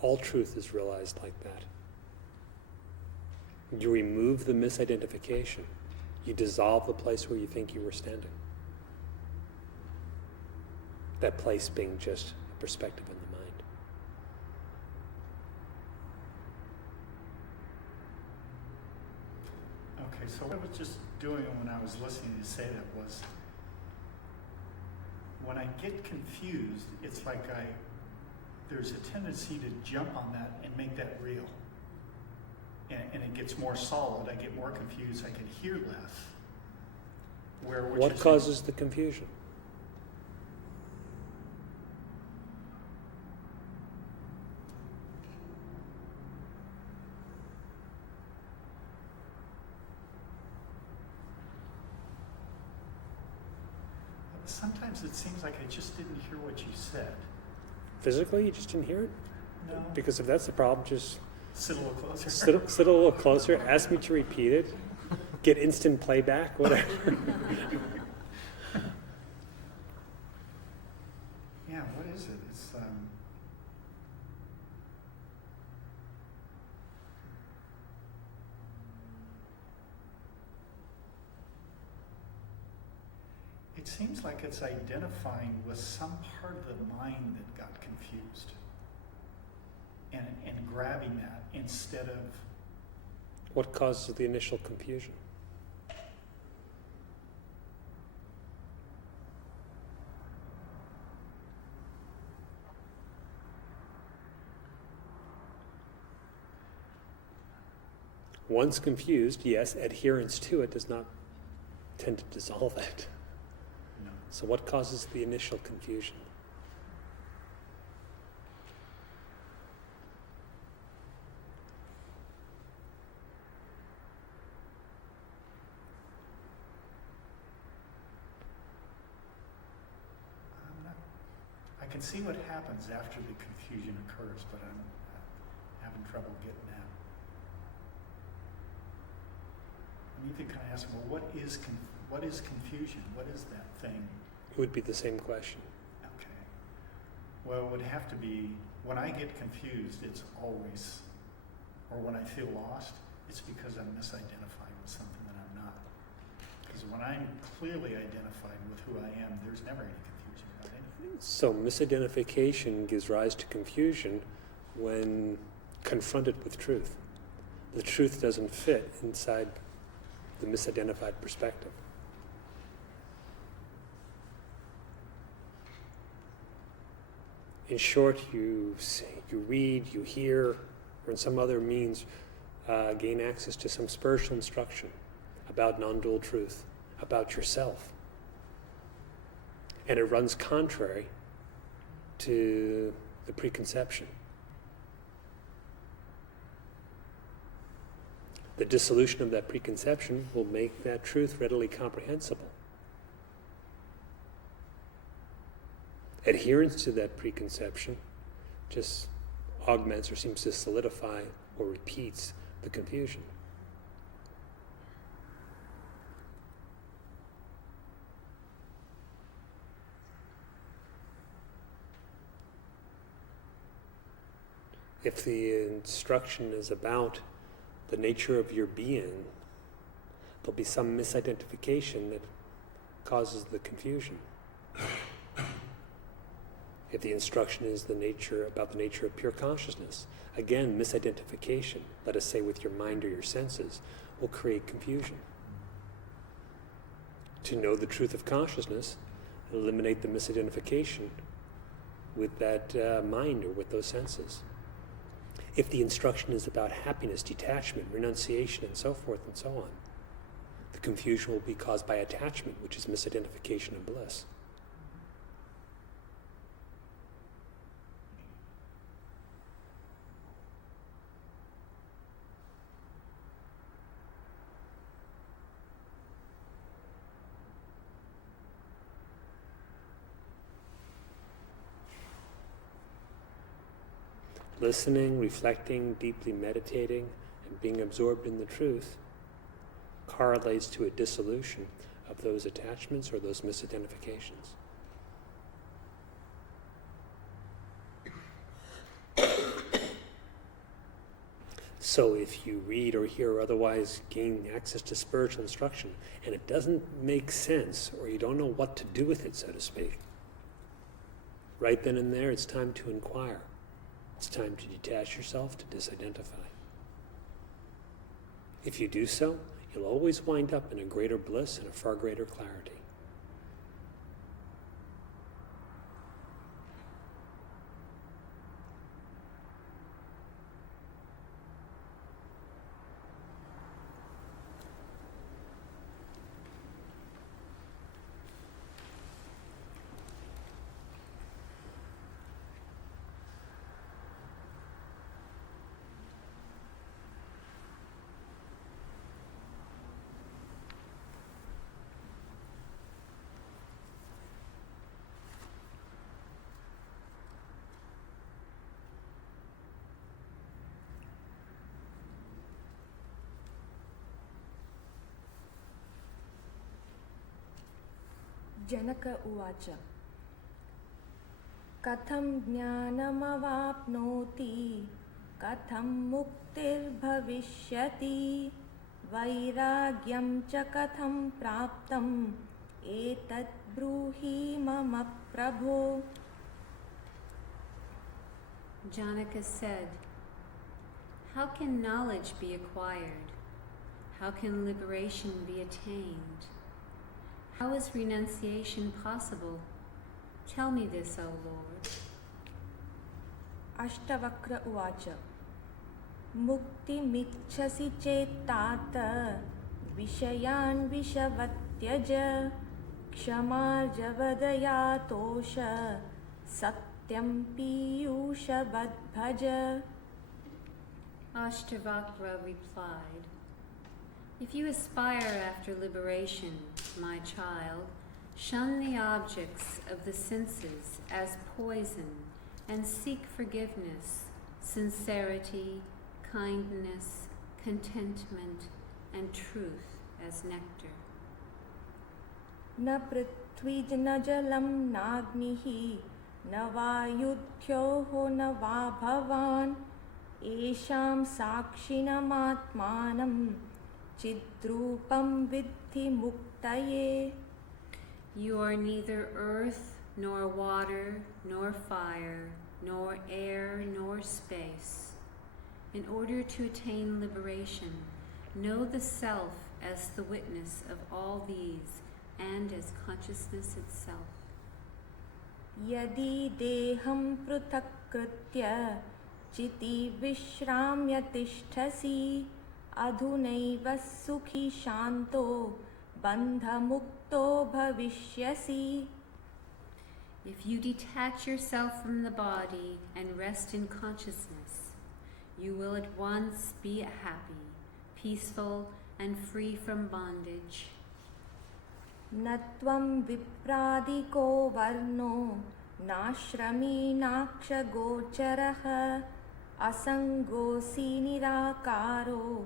All truth is realized like that. You remove the misidentification. You dissolve the place where you think you were standing. that place being just a perspective in the mind. Okay, so what I was just doing when I was listening to you say that was, when I get confused, it's like there's a tendency to jump on that and make that real. And it gets more solid, I get more confused, I can hear less. What causes the confusion? Sometimes it seems like I just didn't hear what you said. Physically, you just didn't hear it? No. Because if that's the problem, just Sit a little closer. sit a little closer, ask me to repeat it, get instant playback, whatever. Yeah, what is it? It's it seems like it's identifying with some part of the mind that got confused. And grabbing that instead of... What causes the initial confusion? Once confused, yes, adherence to it does not tend to dissolve it. No. So what causes the initial confusion? I can see what happens after the confusion occurs, but I'm having trouble getting that. And you can kind of ask, well, what is confusion? What is that thing? It would be the same question. Okay. Well, it would have to be, when I get confused, it's always, or when I feel lost, it's because I'm misidentifying with something that I'm not. Because when I'm clearly identified with who I am, there's never any confusion about anything. So misidentification gives rise to confusion when confronted with truth. The truth doesn't fit inside the misidentified perspective. In short, you read, you hear, or in some other means gain access to some spiritual instruction about non-dual truth, about yourself. And it runs contrary to the preconception. The dissolution of that preconception will make that truth readily comprehensible. Adherence to that preconception just augments or seems to solidify or repeats the confusion. If the instruction is about the nature of your being, there'll be some misidentification that causes the confusion. If the instruction is about the nature of pure consciousness, again, misidentification, let us say with your mind or your senses, will create confusion. To know the truth of consciousness, eliminate the misidentification with that mind or with those senses. If the instruction is about happiness, detachment, renunciation, and so forth and so on, the confusion will be caused by attachment, which is misidentification of bliss. Listening, reflecting, deeply meditating, and being absorbed in the truth correlates to a dissolution of those attachments or those misidentifications. So if you read or hear or otherwise gain access to spiritual instruction and it doesn't make sense or you don't know what to do with it, so to speak, Right then and there, it's time to inquire. It's time to detach yourself, to disidentify. If you do so, you'll always wind up in a greater bliss and a far greater clarity. जनक उवाच कथं ज्ञानमवाप्नोति कथं मुक्तिर्भविष्यति वैराग्यं च कथं प्राप्तम् एतत् ब्रूहि मम प्रभो. Janaka said, how can knowledge be acquired? How can liberation be attained? How is renunciation possible? Tell me this, O Lord. Ashtavakra uvacha Mukti-michchasi cetata Vishayan vishavatyaja Kshamarjavadaya tosha Satyam piyushabadbhaja. Ashtavakra replied, if you aspire after liberation, my child, shun the objects of the senses as poison and seek forgiveness, sincerity, kindness, contentment, and truth as nectar. Na prithvij na jalam nagnihi na vayudhyoho na va bhavan esham sakshinam atmanam chidrupam vidhi muktaye. You are neither earth, nor water, nor fire, nor air, nor space. In order to attain liberation, know the self as the witness of all these and as consciousness itself. Yadi deham pruthakritya chiti vishramya tishthasi adhunaiva sukhi shanto bandha mukto bhavishyasi. If you detach yourself from the body and rest in consciousness, you will at once be happy, peaceful, and free from bondage. Natvam vipradiko varno nashrami nakshagocharaha asangosi nirakaro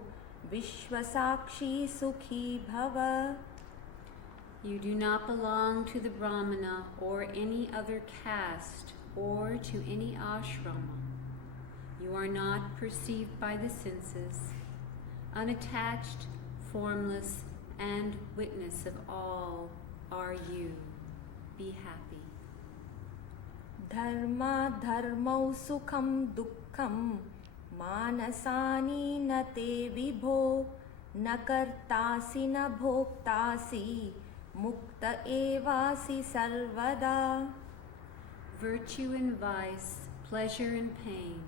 vishwasakshi sukhi bhava. You do not belong to the Brahmana or any other caste or to any ashrama. You are not perceived by the senses, unattached, formless, and witness of all are you. Be happy. Dharma dharmau sukham dukkham manasani na te vibho na kartasi na bhoktasi mukta evasi sarvada. Virtue and vice, pleasure and pain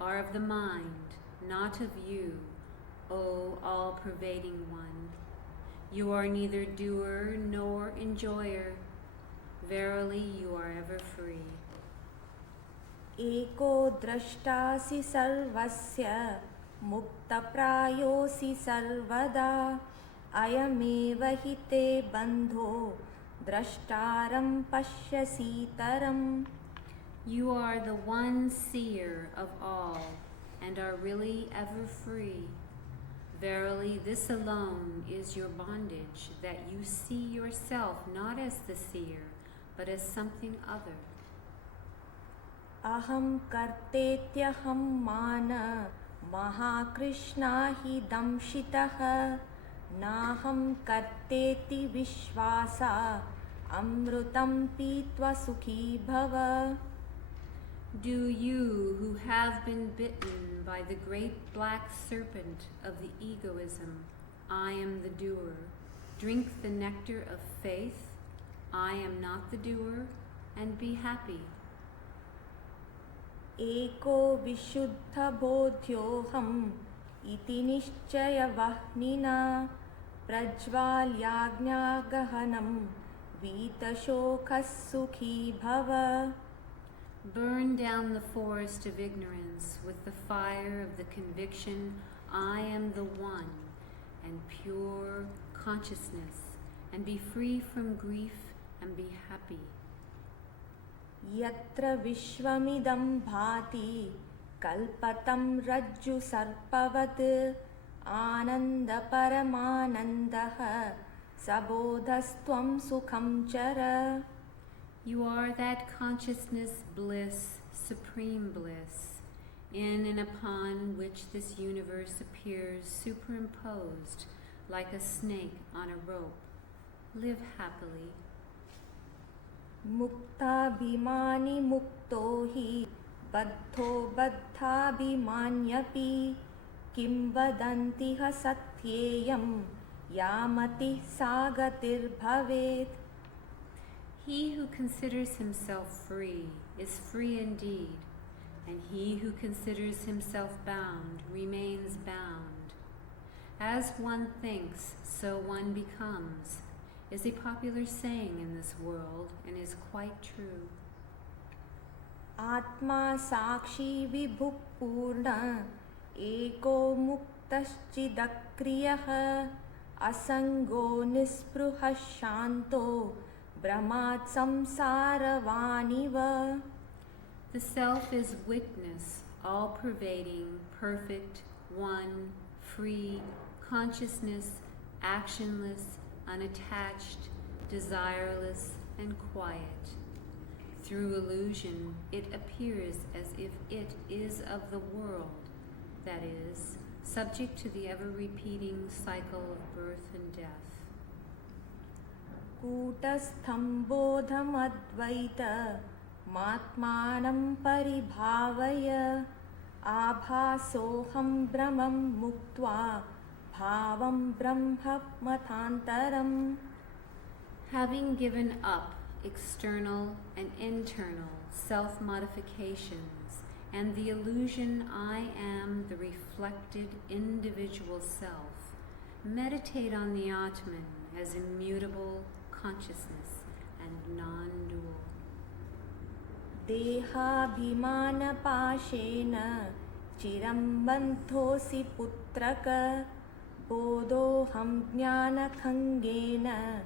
are of the mind, not of you, O all-pervading one. You are neither doer nor enjoyer. Verily, you are ever free. Eko drashtasi sarvasya mukta prayosi sarvada ayameva hite bandho drashtaram pashyasitaram. You are the one seer of all and are really ever free. Verily, this alone is your bondage, that you see yourself not as the seer, but as something other. Aham kartetyaham mana mahakrishna hi damshitaha naham karteti vishvasa amrutam pitva sukhi bhava. Do you who have been bitten by the great black serpent of the egoism, I am the doer, drink the nectar of faith, I am not the doer, and be happy. Eko vishuddha bodhyoham iti nishchaya vahnina prajvalyagnya gahanam vitashokas sukhi bhava. Burn down the forest of ignorance with the fire of the conviction I am the one and pure consciousness, and be free from grief and be happy. Yatra vishvamidam bhati kalpatam rajju sarpavat ananda paramanandaha sabodhastvam sukham chara. You are that consciousness bliss, supreme bliss, in and upon which this universe appears superimposed like a snake on a rope. Live happily. Mukta bhimani mukto hi baddho baddhabhimanyapi kim vadanti ha satyeyam yamati sagatir bhavet. He who considers himself free is free indeed, and he who considers himself bound remains bound. As one thinks, so one becomes, is a popular saying in this world and is quite true. Atma sakshi vibhu purna eko muktaschidakriyaha asango nispruha shanto brahmat samsaravaniva. The self is witness, all-pervading, perfect, one, free, consciousness, actionless, unattached, desireless, and quiet. Through illusion, it appears as if it is of the world, that is, subject to the ever-repeating cycle of birth and death. Kutastham bodham advaita matmanam paribhavaya abhasoham brahmam muktva bhavam brahma matantaram. Having given up external and internal self-modifications and the illusion I am the reflected individual self, meditate on the Atman as immutable consciousness and non-dual. Deha bhimana pashena chiram bandhosi putraka bodhoham jnana khangena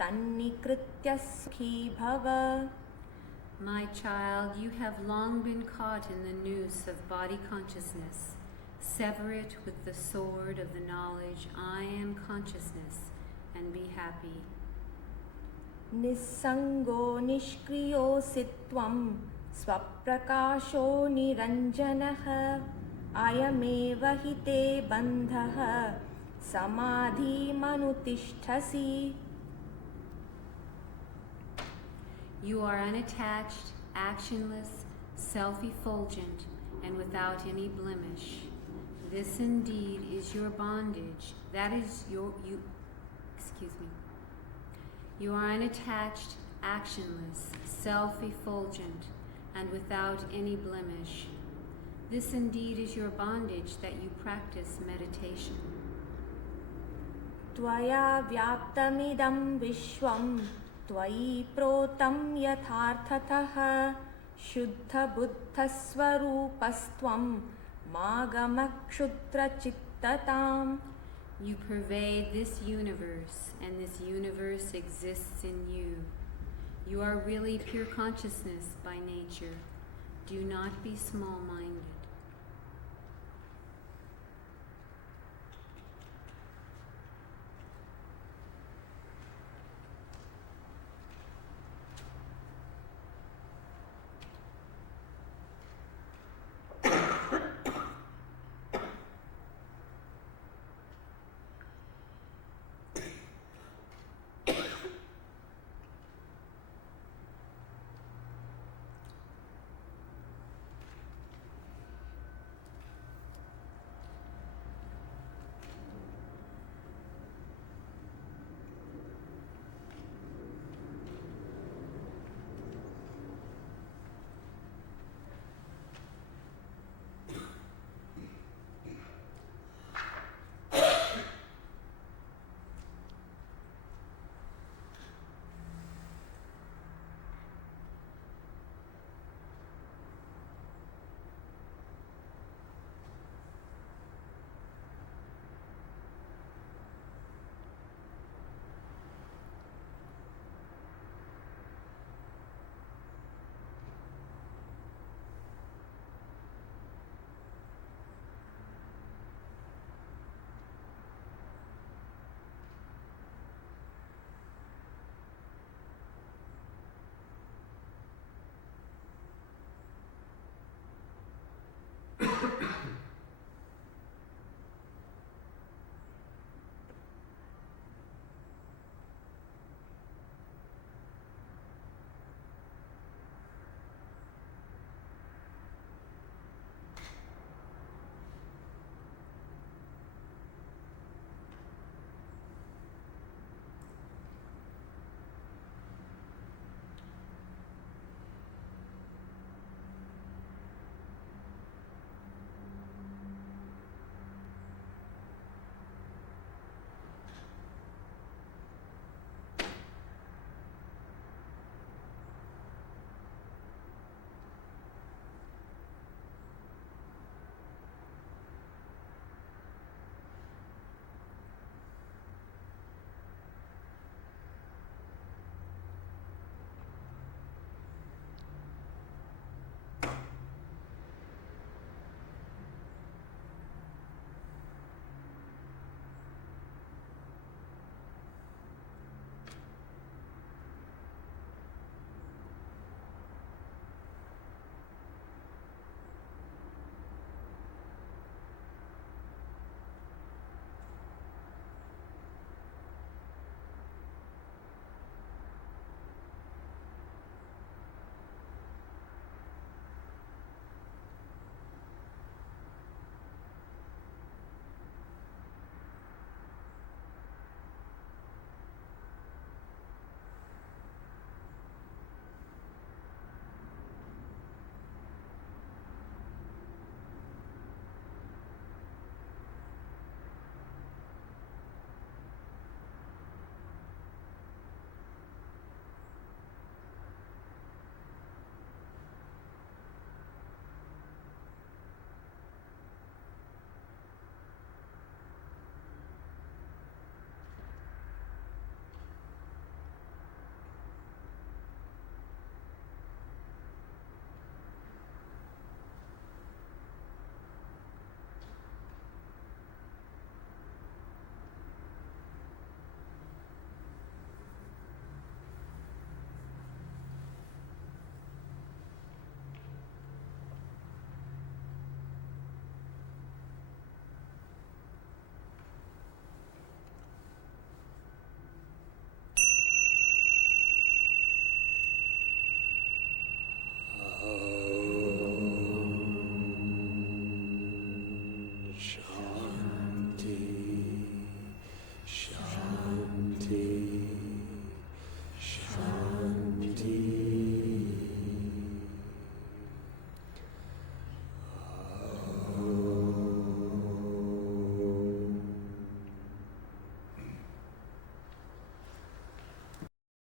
tannikritya sukhi bhava. My child, you have long been caught in the noose of body consciousness. Sever it with the sword of the knowledge I am consciousness and be happy. Nissango nishkriyo sitvam swaprakasho niranjanaha ayameva hite bandhaha samadhi manutisthasi. You are unattached, actionless, self-effulgent, and without any blemish. This indeed is your bondage. That is You are unattached, actionless, self-effulgent, and without any blemish. This indeed is your bondage that you practice meditation. Tvaya vyaptamidam vishwam tvayi protam yatharthatah shuddha buddha swarupastvam magamakshudra chittatam. You pervade this universe, and this universe exists in you. You are really pure consciousness by nature. Do not be small-minded.